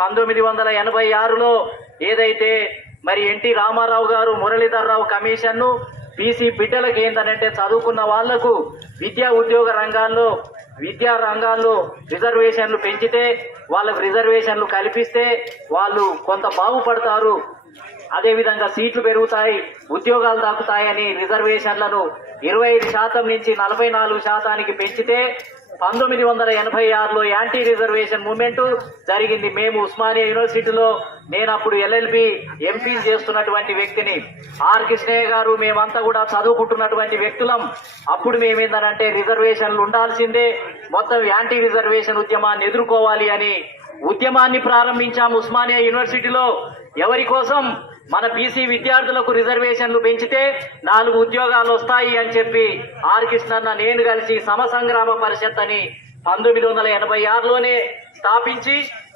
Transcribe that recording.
1986లో ఏదైతే మరి ఎన్టీ రామారావు గారు మురళీధర్ రావు కమిషన్ను బీసీ బిడ్డలకు ఏంటంటే చదువుకున్న వాళ్లకు విద్యా రంగాల్లో రిజర్వేషన్లు పెంచితే వాళ్ళకు రిజర్వేషన్లు కల్పిస్తే వాళ్ళు కొంత బాగుపడతారు, అదేవిధంగా సీట్లు పెరుగుతాయి, ఉద్యోగాలు దక్కుతాయని రిజర్వేషన్లను 25% నుంచి 44% పెంచితే 1986లో యాంటీ రిజర్వేషన్ మూవ్మెంట్ జరిగింది. మేము ఉస్మానియా యూనివర్సిటీలో నేను అప్పుడు ఎల్ఎల్బి ఎంపీ చేస్తున్నటువంటి వ్యక్తిని, ఆర్ కృష్ణయ్య గారు మేమంతా కూడా చదువుకుంటున్నటువంటి వ్యక్తులం. అప్పుడు మేమేందనంటే రిజర్వేషన్లు ఉండాల్సిందే, మొత్తం యాంటీ రిజర్వేషన్ ఉద్యమాన్ని ఎదుర్కోవాలి అని ఉద్యమాన్ని ప్రారంభించాము ఉస్మానియా యూనివర్సిటీలో. ఎవరి కోసం? మన బీసీ విద్యార్థులకు రిజర్వేషన్లు పెంచితే 4 ఉద్యోగాలు వస్తాయి అని చెప్పి ఆర్ కృష్ణన్న నేను కలిసి సమసంగ్రామ పరిషత్ అని 1986లోనే స్థాపించి